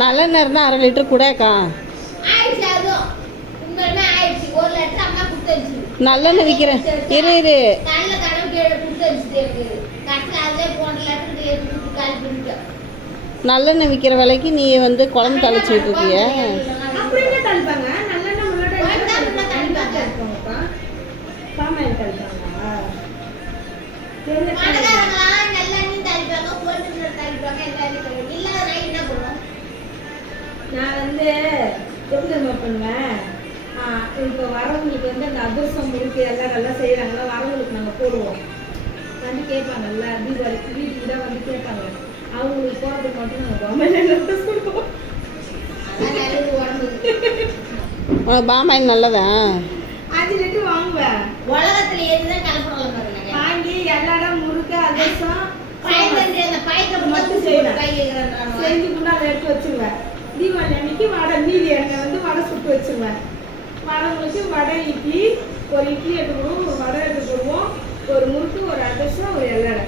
நல்லெண்ணெய் இருந்தால் 1/2 லிட்டர் கூடக்கா. நல்லெண்ணெய் விற்கிறேன். இரு நல்லெண்ணெய் விற்கிற விலைக்கு நீ வந்து குழம்பு தாளிச்சுட்டு இருக்கிய. நான் வந்து எப்படி பண்ணுவேன், இப்போ வரவங்களுக்கு வந்து அந்த அதிரசம் முறுக்கு எல்லாம் நல்லா செய்கிறாங்களா, வரவங்களுக்கு நாங்கள் போடுவோம். வந்து கேட்பாங்கல்ல, தீபாவளிக்கு வீட்டுக்கு தான் வந்து கேட்பாங்க. அவங்களுக்கு போடுறதுக்கு மட்டும் நாங்கள் பாமாயில் நல்லதா 5 லிட்டர் வாங்குவேன். உலகத்துல எதுதான் கலப்படம் வாங்கி எல்லாரும் முறுக்கு அதிரசம் மட்டும் செஞ்சு கொண்டாந்து எடுத்து வச்சுருவேன். தீபாவளி அன்னைக்கு வடை மீதி எண்ணெய் வந்து வடை சுட்டு வச்சுருவேன். வரவங்களுக்கு வடை இட்லி, ஒரு இட்லி எடுத்துக்கிடுவோம், ஒரு வடை எடுத்துக்கிடுவோம், ஒரு முறுக்கு, ஒரு அதிரசம், ஒரு எல்லடை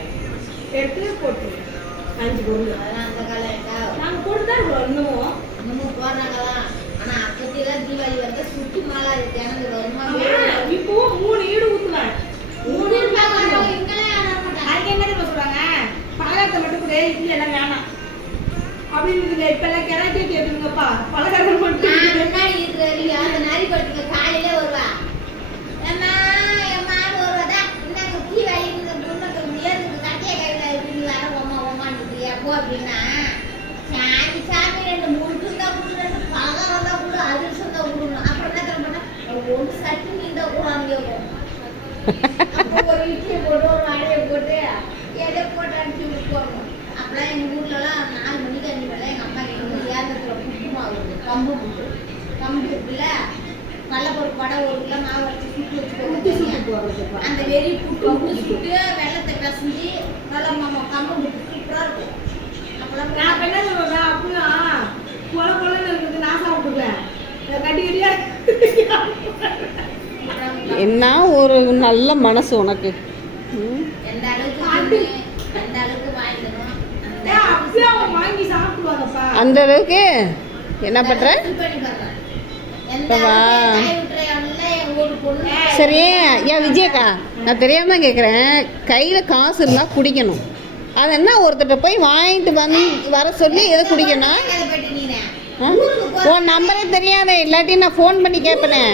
எடுத்து போட்டுருவோம். 5 பொருள் நாங்கள் போட்டு தான் இருக்கோம். இன்னமும் போடுறாங்களாம். ஆனா அப்பத்திலாம் தீபாவளி வந்து சுட்டு மாலா இருக்கு. இப்போ 3 ஈடு ஊற்றுவேன். 3 ஈடு அதுக்கு என்ன சொல்றாங்க, பலகாரத்தை மட்டும் கூட இட்லி எல்லாம் வேணாம் அப்படின்னு. இப்ப எல்லாம் கிராக்கே கேட்டுருங்கப்பா, பலகாரம் மட்டும் முன்னாடி இருக்கிற அந்த நரி பட்டுல காலையில வருவா. வருவதா இந்த தீபாவளி கட்டிய கையில இருக்கு வர ஓமான்னு போ அப்படின்னா சாமி 2 முறுக்கு தான் கொடுக்குறது, பலகாரம் தான் கொடு, அதிர்ஷ்டம் தான் கொடுக்கணும். அப்புறம் என்ன பண்ணா ஒன்று சட்டு நீ தான் கூடாது. ஒரு இட்லியை போட்டு ஒரு வடையை போட்டு எதை போட்டு அடிச்சு போடணும். அப்பெல்லாம் எங்கள் ஊர்லலாம் 4 மணிக்கு 5 மணி எங்கள் அம்மா கேட்கணும், ஏந்தத்தில் புட்டு மாவு கம்பு புட்டு கம்பு இருக்குல்ல, கடலப்பருப்பு படை 1 கிலோ மாவு வச்சு சுட்டு வச்சுக்கோங்க. அந்த வெறி புட்டு சுட்டு வெள்ளத்தை பிசைஞ்சு நல்லா கம்பு புட்டு சூப்பராக இருக்கும். அப்பெல்லாம் நான் என்ன சொல்லுவேன், அப்படிலாம் கொலன்னு இருக்குது, நான் சாப்பிட்டுருவேன். கட்டி கட்டியா என்ன ஒரு நல்ல மனசு உனக்கு. எந்த அளவுக்கு வாங்கி சாப்பிடுவாங்கப்பா. அந்த அளவுக்கு என்ன பண்ற? சரி ஏன் விஜயக்கா, நான் தெரியாம கேட்குறேன், கையில் காசு இருந்தால் குடிக்கணும். அது என்ன ஒருத்தட்ட போய் வாங்கிட்டு வர சொல்லி எதை குடிக்கணும்? உன் நம்பரே தெரியாத, இல்லாட்டி நான் ஃபோன் பண்ணி கேட்பேனே.